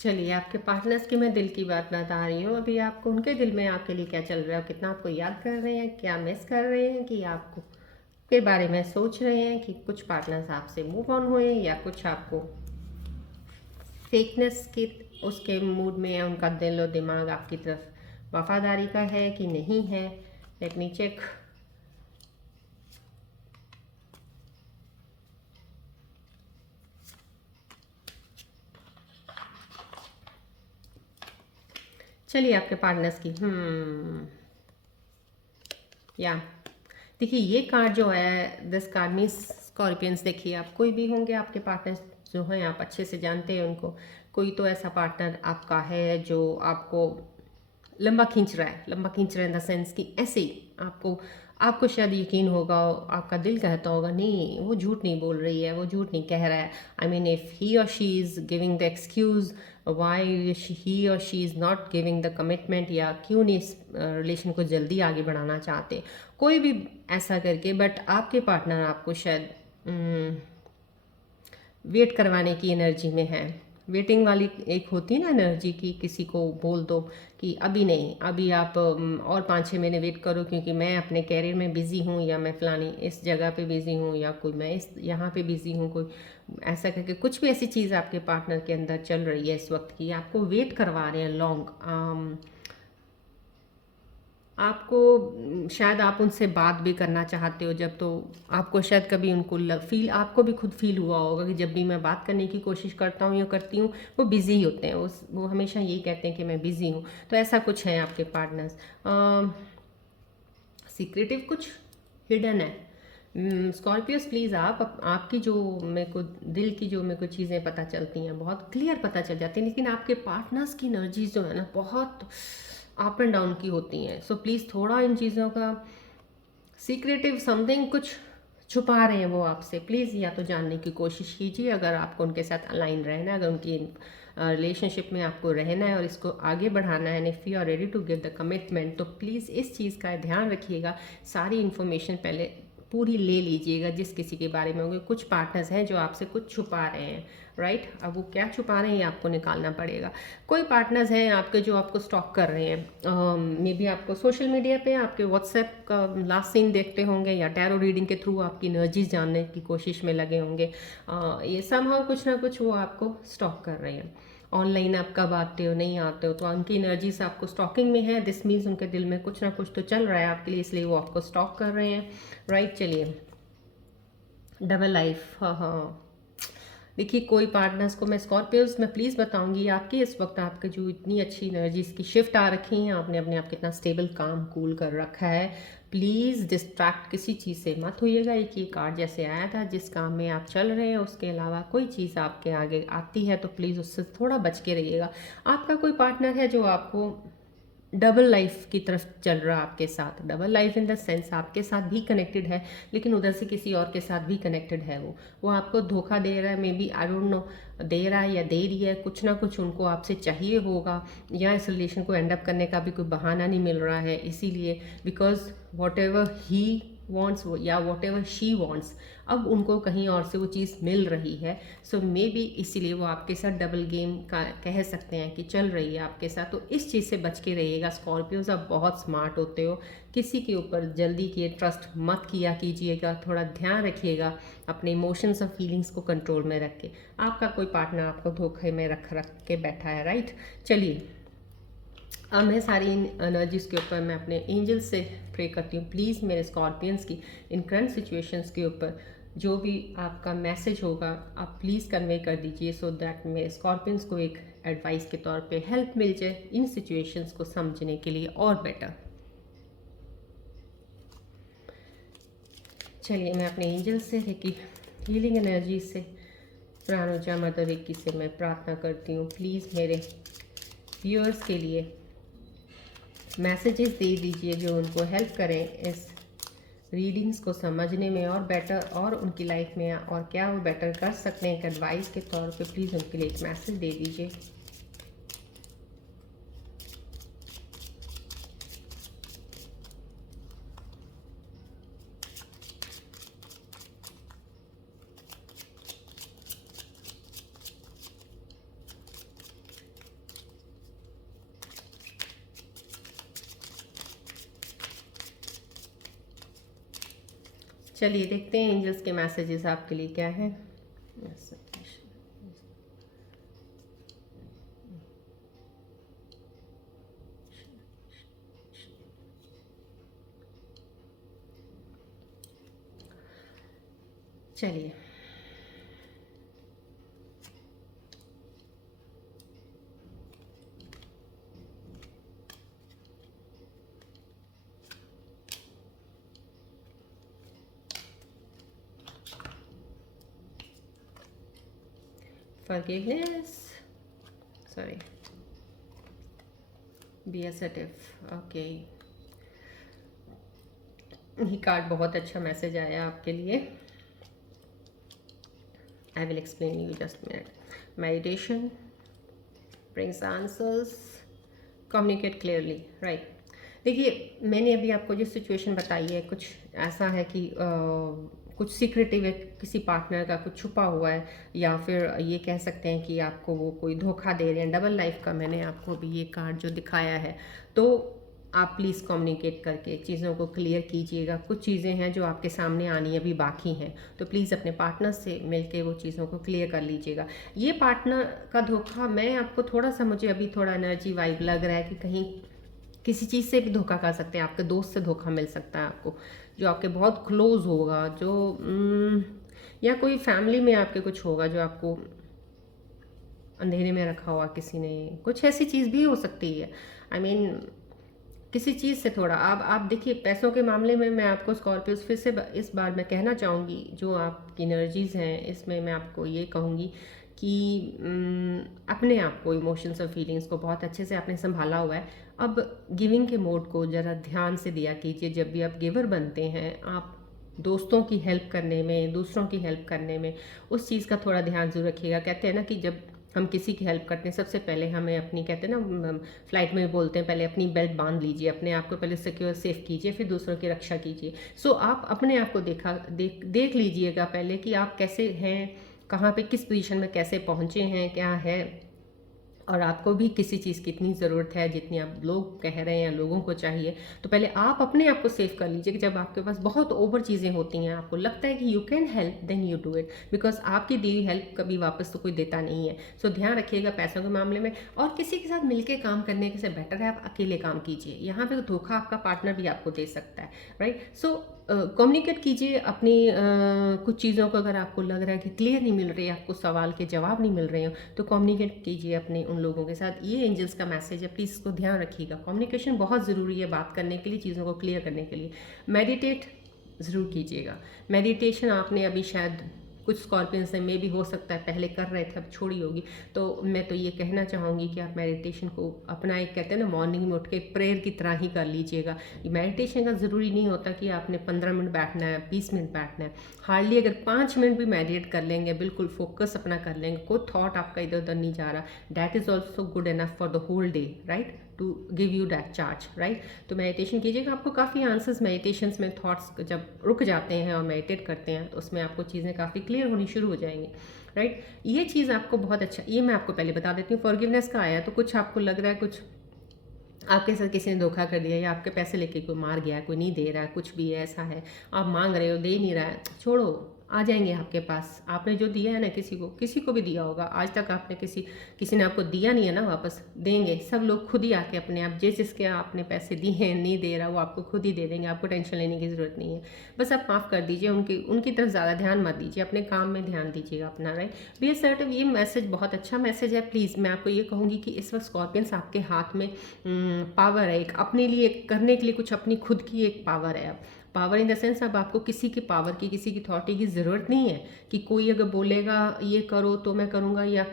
चलिए आपके पार्टनर्स की मैं दिल की बात बता रही हूँ। अभी आपको उनके दिल में आपके लिए क्या चल रहा है, कितना आपको याद कर रहे हैं, क्या मिस कर रहे हैं, कि आपको के बारे में सोच रहे हैं कि कुछ पार्टनर्स आपसे मूव ऑन हुए, या कुछ आपको फेकनेस की उसके मूड में है, उनका दिल और दिमाग आपकी तरफ वफादारी का है कि नहीं है। Let me check. चलिए आपके पार्टनर्स की या देखिए ये कार्ड जो है, दिस कार्ड मीन्स स्कॉर्पियंस। देखिए आप कोई भी होंगे, आपके पार्टनर्स जो हैं आप अच्छे से जानते हैं उनको। कोई तो ऐसा पार्टनर आपका है जो आपको लंबा खींच रहा है, लंबा खींच रहा है इन द सेंस कि ऐसे ही आपको आपको शायद यकीन होगा, आपका दिल कहता होगा नहीं वो झूठ नहीं बोल रही है, वो झूठ नहीं कह रहा है। आई mean if he or she is giving the excuse why he or she is not giving the commitment, या क्यों नहीं इस रिलेशन को जल्दी आगे बढ़ाना चाहते, कोई भी ऐसा करके। बट आपके पार्टनर आपको शायद वेट करवाने की एनर्जी में है। वेटिंग वाली एक होती है ना एनर्जी की, किसी को बोल दो कि अभी नहीं, अभी आप और 5-6 महीने वेट करो, क्योंकि मैं अपने कैरियर में बिज़ी हूँ, या मैं फ़लानी इस जगह पे बिज़ी हूँ, या कोई मैं इस यहाँ पे बिज़ी हूँ, कोई ऐसा करके कुछ भी ऐसी चीज़ आपके पार्टनर के अंदर चल रही है इस वक्त की, आपको वेट करवा रहे हैं लॉन्ग। आपको शायद आप उनसे बात भी करना चाहते हो जब, तो आपको शायद कभी उनको फील, आपको भी खुद फील हुआ होगा कि जब भी मैं बात करने की कोशिश करता हूँ या करती हूँ वो बिज़ी होते हैं, वो हमेशा यही कहते हैं कि मैं बिज़ी हूँ। तो ऐसा कुछ है आपके पार्टनर्स। सीक्रेटिव कुछ हिडन है। स्कॉर्पियोस प्लीज़ आपकी जो मेरे को दिल की जो मेरे को चीज़ें पता चलती हैं, बहुत क्लियर पता चल जाती हैं, लेकिन आपके पार्टनर्स की एनर्जीज जो है ना बहुत अप एंड डाउन की होती हैं। सो प्लीज़ थोड़ा इन चीज़ों का सीक्रेटिव समथिंग कुछ छुपा रहे हैं वो आपसे, प्लीज़ या तो जानने की कोशिश कीजिए। अगर आपको उनके साथ अलाइन रहना है, अगर उनकी रिलेशनशिप में आपको रहना है और इसको आगे बढ़ाना है, and if you are ready to give the commitment, तो प्लीज़ इस चीज़ का ध्यान रखिएगा। सारी इन्फॉर्मेशन पहले पूरी ले लीजिएगा जिस किसी के बारे में होंगे। कुछ पार्टनर्स हैं जो आपसे कुछ छुपा रहे हैं, राइट। अब वो क्या छुपा रहे हैं ये आपको निकालना पड़ेगा। कोई पार्टनर्स हैं आपके जो आपको स्टॉक कर रहे हैं, मे बी आपको सोशल मीडिया पे आपके व्हाट्सएप का लास्ट सीन देखते होंगे, या टैरो रीडिंग के थ्रू आपकी एनर्जीज जानने की कोशिश में लगे होंगे। ये समहाउ कुछ ना कुछ वो आपको स्टॉक कर रहे हैं। ऑनलाइन आप कब आते हो नहीं आते हो, तो उनकी एनर्जीज आपको स्टॉकिंग में है। दिस मीन्स उनके दिल में कुछ ना कुछ तो चल रहा है आपके लिए, इसलिए वो आपको स्टॉक कर रहे हैं, राइट। चलिए, डबल लाइफ, हाँ हाँ। देखिए, कोई पार्टनर्स को मैं स्कॉर्पियोज में प्लीज़ बताऊंगी, आपकी इस वक्त आपके जो इतनी अच्छी एनर्जीज की शिफ्ट आ रखी हैं, आपने अपने आप कितना स्टेबल काम कूल कर रखा है। प्लीज़ डिस्ट्रैक्ट किसी चीज़ से मत होइएगा। एक ये कार्ड जैसे आया था, जिस काम में आप चल रहे हैं उसके अलावा कोई चीज़ आपके आगे आती है तो प्लीज़ उससे थोड़ा बच के रहिएगा। आपका कोई पार्टनर है जो आपको डबल लाइफ की तरफ चल रहा है आपके साथ। Double life in the sense आपके साथ भी कनेक्टेड है, लेकिन उधर से किसी और के साथ भी कनेक्टेड है। वो आपको धोखा दे रहा है, maybe I don't know, दे रहा है या दे रही है, कुछ ना कुछ उनको आपसे चाहिए होगा, या इस रिलेशन को एंड अप करने का भी कोई बहाना नहीं मिल रहा है। इसीलिए because what ever he wants या वॉट एवर शी वॉन्ट्स, अब उनको कहीं और से वो चीज़ मिल रही है। सो मे बी इसीलिए वो आपके साथ डबल गेम का कह सकते हैं कि चल रही है आपके साथ। तो इस चीज़ से बच के रहिएगा स्कॉर्पियोज। आप बहुत स्मार्ट होते हो, किसी के ऊपर जल्दी किए ट्रस्ट मत किया कीजिएगा। थोड़ा ध्यान रखिएगा अपने इमोशंस और फीलिंग्स को कंट्रोल में रख के। आपका कोई पार्टनर आपको धोखे में रख के बैठा है, राइट। चलिए, अब मैं सारी इन एनर्जीज़ के ऊपर मैं अपने एंजल्स से प्रे करती हूँ। प्लीज़ मेरे स्कॉर्पियंस की इन करंट सिचुएशंस के ऊपर जो भी आपका मैसेज होगा आप प्लीज़ कन्वे कर दीजिए, सो दैट मेरे स्कॉर्पियंस को एक एडवाइस के तौर पे हेल्प मिल जाए इन सिचुएशंस को समझने के लिए और बेटर। चलिए, मैं अपने एंजल्स से रेकी हीलिंग एनर्जी से प्राणोजा मदर रेकी से मैं प्रार्थना करती हूँ। प्लीज़ मेरे व्यूअर्स के लिए मैसेजेस दे दीजिए जो उनको हेल्प करें इस रीडिंग्स को समझने में और बेटर, और उनकी लाइफ में और क्या वो बेटर कर सकते हैं। एक एडवाइस के तौर पे प्लीज़ उनके लिए एक मैसेज दे दीजिए। चलिए देखते हैं एंजल्स के मैसेजेस आपके लिए क्या है। चलिए, forgiveness, sorry, be assertive, okay. ये कार्ड बहुत अच्छा मैसेज आया आपके लिए। I will explain you just minute. Meditation brings answers, communicate clearly, right। देखिए, मैंने अभी आपको जो सिचुएशन बताई है कुछ ऐसा है कि कुछ सीक्रेटिव है, किसी पार्टनर का कुछ छुपा हुआ है, या फिर ये कह सकते हैं कि आपको वो कोई धोखा दे रहे हैं। डबल लाइफ का मैंने आपको अभी ये कार्ड जो दिखाया है, तो आप प्लीज़ कम्युनिकेट करके चीज़ों को क्लियर कीजिएगा। कुछ चीज़ें हैं जो आपके सामने आनी अभी बाकी हैं, तो प्लीज़ अपने पार्टनर से मिलके वो चीज़ों को क्लियर कर लीजिएगा। ये पार्टनर का धोखा, मैं आपको थोड़ा सा, मुझे अभी थोड़ा एनर्जी वाइब लग रहा है कि कहीं किसी चीज़ से भी धोखा कर सकते हैं। आपके दोस्त से धोखा मिल सकता है आपको, जो आपके बहुत क्लोज होगा, जो या कोई फैमिली में आपके कुछ होगा जो आपको अंधेरे में रखा हुआ किसी ने, कुछ ऐसी चीज़ भी हो सकती है। आई मीन किसी चीज़ से थोड़ा आप देखिए, पैसों के मामले में मैं आपको स्कॉर्पियो फिर से इस बार मैं कहना चाहूँगी, जो आपकी एनर्जीज़ हैं इसमें मैं आपको ये कहूँगी कि अपने आप को, इमोशंस और फीलिंग्स को बहुत अच्छे से आपने संभाला हुआ है। अब गिविंग के मोड को ज़रा ध्यान से दिया कीजिए। जब भी आप गिवर बनते हैं, आप दोस्तों की हेल्प करने में, दूसरों की हेल्प करने में, उस चीज़ का थोड़ा ध्यान ज़रूर रखिएगा। कहते हैं ना कि जब हम किसी की हेल्प करते हैं सबसे पहले हमें अपनी, कहते हैं ना फ्लाइट में बोलते हैं, पहले अपनी बेल्ट बांध लीजिए, अपने आप को पहले सिक्योर सेफ कीजिए, फिर दूसरों की रक्षा कीजिए। सो आप अपने आप को देख लीजिएगा पहले कि आप कैसे हैं, कहाँ पे किस पोजीशन में कैसे पहुँचे हैं, क्या है, और आपको भी किसी चीज़ की इतनी ज़रूरत है जितनी आप लोग कह रहे हैं, लोगों को चाहिए। तो पहले आप अपने आप को सेव कर लीजिए कि जब आपके पास बहुत ओवर चीज़ें होती हैं, आपको लगता है कि you can help, then you do it, because आपकी दी हुई हेल्प कभी वापस तो कोई देता नहीं है। सो ध्यान रखिएगा पैसों के मामले में, और किसी के साथ मिलकर काम करने से बेटर है आप अकेले काम कीजिए। यहाँ पर धोखा आपका पार्टनर भी आपको दे सकता है, राइट। सो कम्युनिकेट कीजिए अपनी कुछ चीज़ों को, अगर आपको लग रहा है कि क्लियर नहीं मिल रही है, आपको सवाल के जवाब नहीं मिल रहे हो, तो कम्युनिकेट कीजिए अपने उन लोगों के साथ। ये एंजल्स का मैसेज है, प्लीज़ इसको ध्यान रखिएगा। कम्युनिकेशन बहुत ज़रूरी है बात करने के लिए, चीज़ों को क्लियर करने के लिए। मेडिटेट ज़रूर कीजिएगा। मेडिटेशन आपने अभी शायद कुछ स्कॉर्पियंस में भी हो सकता है पहले कर रहे थे, अब छोड़ी होगी, तो मैं तो ये कहना चाहूँगी कि आप मेडिटेशन को अपना एक, कहते हैं ना, मॉर्निंग में उठ के प्रेयर की तरह ही कर लीजिएगा। मेडिटेशन का ज़रूरी नहीं होता कि आपने 15 मिनट बैठना है, 20 मिनट बैठना है। हार्डली अगर 5 मिनट भी मेडिटेट कर लेंगे, बिल्कुल फोकस अपना कर लेंगे, कोई थॉट आपका इधर उधर नहीं जा रहा, that is also good enough for the whole day, right, to give you that charge, right. तो मेडिटेशन कीजिएगा, आपको काफ़ी आंसर्स मेडिटेशंस में, थॉट्स जब रुक जाते हैं और मेडिटेट करते हैं तो उसमें आपको चीज़ें काफ़ी क्लियर होनी शुरू हो जाएंगी, राइट। ये चीज़ आपको बहुत अच्छा, ये मैं आपको पहले बता देती हूँ। फॉरगिवनेस का आया तो कुछ आपको लग रहा है कुछ आपके साथ किसी ने धोखा कर दिया, या आपके पैसे लेके कोई मार गया, कोई नहीं दे रहा है, कुछ भी ऐसा है, आप मांग रहे हो, दे नहीं रहा है, छोड़ो, आ जाएंगे आपके पास। आपने जो दिया है ना, किसी को भी दिया होगा, आज तक आपने किसी ने आपको दिया नहीं है ना, वापस देंगे सब लोग खुद ही आके अपने आप, जिसके आपने पैसे दिए हैं नहीं दे रहा, वो आपको खुद ही दे देंगे, आपको टेंशन लेने की ज़रूरत नहीं है। बस आप माफ़ कर दीजिए, उनकी तरफ ज़्यादा ध्यान मत दीजिए, अपने काम में ध्यान दीजिएगा अपना, राइट। बी असर्टिव, ये मैसेज बहुत अच्छा मैसेज है। प्लीज़ मैं आपको ये कहूँगी कि इस वक्त स्कॉर्पियंस आपके हाथ में पावर है, एक अपने लिए करने के लिए कुछ अपनी खुद की एक पावर है। अब पावर इन द सेंस, अब आपको किसी की पावर की, किसी की अथॉरिटी की ज़रूरत नहीं है कि कोई अगर बोलेगा ये करो तो मैं करूँगा, या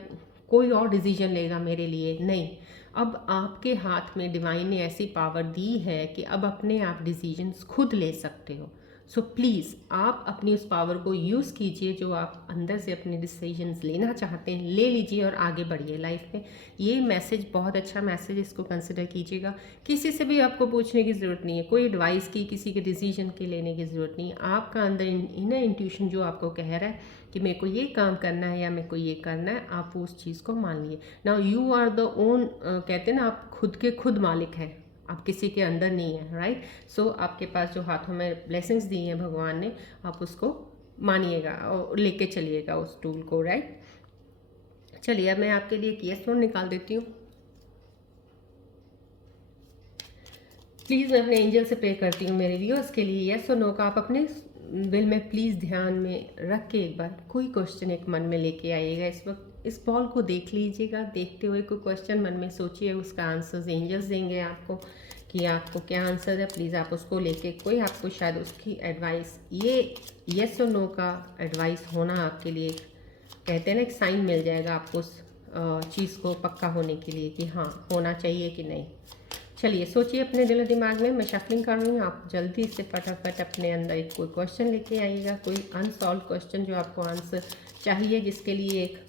कोई और डिसीजन लेगा मेरे लिए, नहीं। अब आपके हाथ में डिवाइन ने ऐसी पावर दी है कि अब अपने आप डिसीजंस खुद ले सकते हो। सो प्लीज़ आप अपनी उस पावर को यूज़ कीजिए, जो आप अंदर से अपने डिसीजंस लेना चाहते हैं ले लीजिए और आगे बढ़िए लाइफ में। ये मैसेज बहुत अच्छा मैसेज, इसको कंसिडर कीजिएगा। किसी से भी आपको पूछने की ज़रूरत नहीं है, कोई एडवाइस की, किसी के डिसीजन के लेने की ज़रूरत नहीं है। आपका अंदर इनर इंट्यूशन जो आपको कह रहा है कि मेरे को ये काम करना है या मेरे को ये करना है, आप उस चीज़ को मान लिए। Now you are the one, कहते हैं ना, आप खुद के खुद मालिक हैं, आप किसी के अंदर नहीं है, राइट। सो आपके पास जो हाथों में ब्लेसिंग्स दी हैं भगवान ने, आप उसको मानिएगा और लेके चलिएगा उस टूल को, राइट। चलिए अब मैं आपके लिए एक येस नोट निकाल देती हूँ। प्लीज़ मैं अपने एंजल से प्रे करती हूँ मेरे व्यूअर्स के लिए, येस और नो का आप अपने दिल में प्लीज़ ध्यान में रख के एक बार कोई क्वेश्चन एक मन में लेके आइएगा। इस वक्त इस बॉल को देख लीजिएगा, देखते हुए कोई क्वेश्चन मन में सोचिए, उसका आंसर एंजल्स देंगे आपको कि आपको क्या आंसर है। प्लीज़ आप उसको लेके, कोई आपको शायद उसकी एडवाइस, ये येस और नो का एडवाइस होना आपके लिए, कहते हैं ना, एक साइन मिल जाएगा आपको उस चीज़ को पक्का होने के लिए कि हाँ होना चाहिए कि नहीं। चलिए सोचिए अपने दिल दिमाग में, मैं शफलिंग कर रही हूँ, आप जल्दी से फटाफट अपने अंदर एक कोई क्वेश्चन लेके आइएगा, कोई अनसॉल्व क्वेश्चन जो आपको आंसर चाहिए, जिसके लिए एक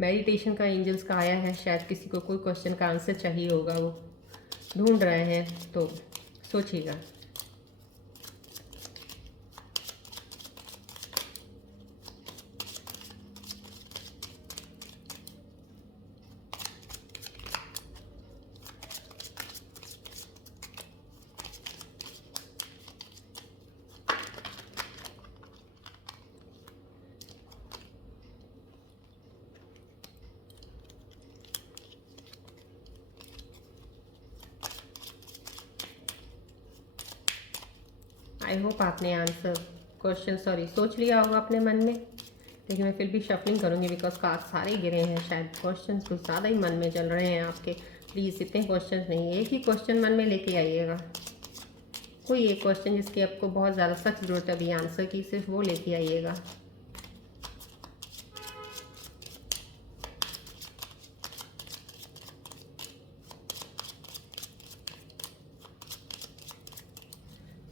मेडिटेशन का एंजल्स का आया है। शायद किसी को कोई क्वेश्चन का आंसर चाहिए होगा, वो ढूंढ रहे हैं, तो सोचिएगा। आई होप आपने आंसर क्वेश्चन सोच लिया होगा अपने मन में, लेकिन मैं फिर भी शफलिंग करूँगी बिकॉज कार्ड सारे गिरे हैं, शायद क्वेश्चन कुछ ज़्यादा ही मन में चल रहे हैं आपके। प्लीज़ इतने क्वेश्चन नहीं, एक ही क्वेश्चन मन में लेके आइएगा, कोई एक क्वेश्चन जिसकी आपको बहुत ज़्यादा सख्त ज़रूरत है अभी आंसर की, सिर्फ वो लेके आइएगा।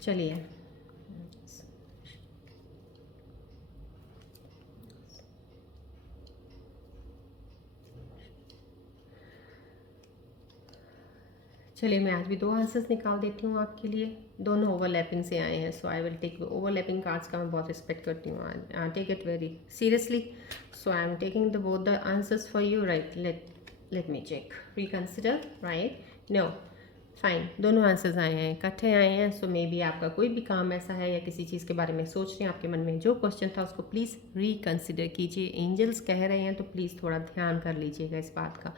चलिए चलिए मैं आज भी 2 आंसर्स निकाल देती हूँ आपके लिए, दोनों ओवरलैपिंग से आए हैं। So I will take overlapping cards का मैं बहुत रिस्पेक्ट करती हूँ, I take it very seriously. So I am taking the both the answers for you, right. Let me check, reconsider, right, no, fine. दोनों answers आए हैं, इकट्ठे आए हैं। सो मे बी आपका कोई भी काम ऐसा है या किसी चीज़ के बारे में सोच रहे हैं, आपके मन में जो क्वेश्चन था उसको प्लीज़ रिकंसिडर कीजिए। एंजल्स कह रहे हैं तो प्लीज़ थोड़ा ध्यान कर लीजिएगा इस बात का।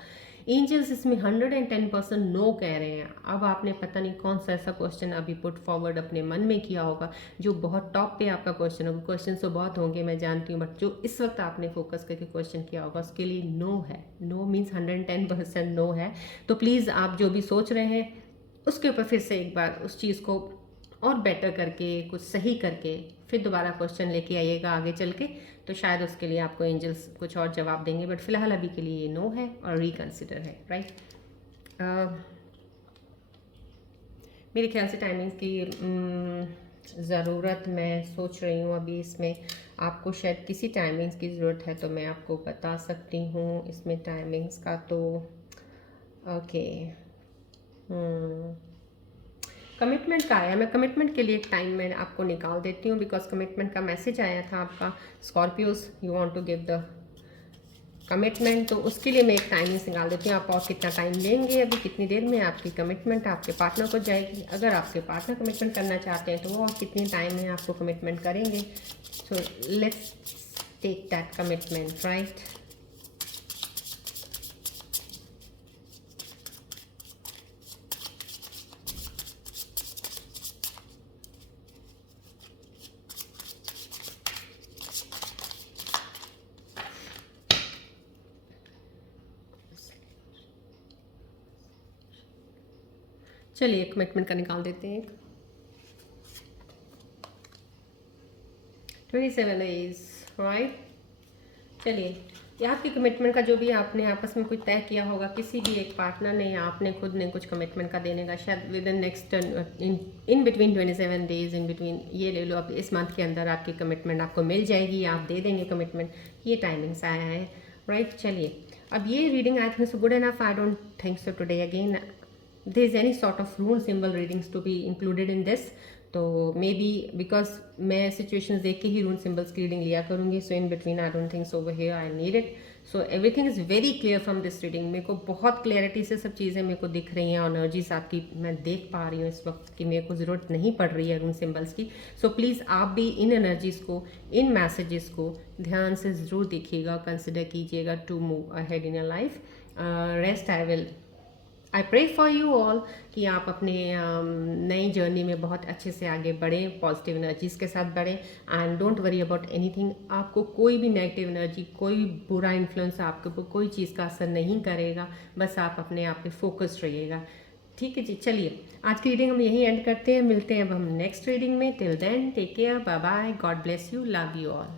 एंजल्स इसमें 110% नो कह रहे हैं। अब आपने पता नहीं कौन सा ऐसा क्वेश्चन अभी पुट फॉरवर्ड अपने मन में किया होगा जो बहुत टॉप पे आपका क्वेश्चन होगा। क्वेश्चन तो बहुत होंगे मैं जानती हूँ, बट जो इस वक्त आपने फोकस करके क्वेश्चन किया होगा उसके लिए नो है। नो मीन्स 110% नो है। तो प्लीज़ आप जो भी सोच रहे हैं उसके ऊपर फिर से एक बार उस चीज़ को और बेटर करके, कुछ सही करके फिर दोबारा क्वेश्चन लेके आइएगा आगे चल के, तो शायद उसके लिए आपको एंजल्स कुछ और जवाब देंगे। बट फिलहाल अभी के लिए ये नो है और रिकंसिडर है, राइट। मेरे ख्याल से टाइमिंग की ज़रूरत मैं सोच रही हूँ अभी इसमें आपको शायद किसी टाइमिंग्स की ज़रूरत है, तो मैं आपको बता सकती हूँ इसमें टाइमिंग्स का। तो ओके, कमिटमेंट का आया, मैं कमिटमेंट के लिए एक टाइम मैं आपको निकाल देती हूँ, बिकॉज कमिटमेंट का मैसेज आया था आपका। Scorpios, you want to give the commitment, तो उसके लिए मैं एक टाइमिंग निकाल देती हूँ। आप और कितना टाइम लेंगे, अभी कितनी देर में आपकी कमिटमेंट आपके पार्टनर को जाएगी। अगर आपके पार्टनर कमिटमेंट करना चाहते हैं तो वो और कितनी टाइम में आपको कमिटमेंट करेंगे। So let's take that commitment, right. चलिए कमिटमेंट का निकाल देते हैं। 27 इज राइट। चलिए, ये आपकी कमिटमेंट का जो भी आपने आपस में कुछ तय किया होगा, किसी भी एक पार्टनर ने या आपने खुद ने कुछ कमिटमेंट का देने का, शायद with in next in between 27 days, in between, ये ले लो अब इस मंथ के अंदर आपकी कमिटमेंट आपको मिल जाएगी, आप दे देंगे कमिटमेंट। ये टाइमिंग्स आया है, राइट। चलिए, अब ये reading I think so good enough. I don't think so today again there is any sort of rune symbol readings to be included in this, तो मे बी बिकॉज मैं situations देख के ही रून सिम्बल्स की reading लिया करूँगी। So in between I don't think so over here I need it. So everything is very clear from this reading. मेरे को बहुत क्लियरिटी से सब चीज़ें मेरे को दिख रही हैं, एनर्जीज आपकी मैं देख पा रही हूँ इस वक्त कि मेरे को ज़रूरत नहीं पड़ रही है रून सिम्बल्स की। सो प्लीज़ आप भी इन एनर्जीज़ को, इन मैसेजेस को ध्यान से ज़रूर देखिएगा, कंसिडर कीजिएगा to move ahead in your life. Rest I pray for you all कि आप अपने नई जर्नी में बहुत अच्छे से आगे बढ़ें, पॉजिटिव एनर्जीज़ के साथ बढ़ें, and don't worry about anything. आपको कोई भी नेगेटिव एनर्जी, कोई भी बुरा इन्फ्लुएंस आपके ऊपर कोई चीज़ का असर नहीं करेगा। बस आप अपने आप पे फोकस्ड रहिएगा, ठीक है जी। चलिए, आज की रीडिंग हम यहीं एंड करते हैं, मिलते हैं अब हम नेक्स्ट रीडिंग में। Till then take care, bye bye, God bless you, love you all.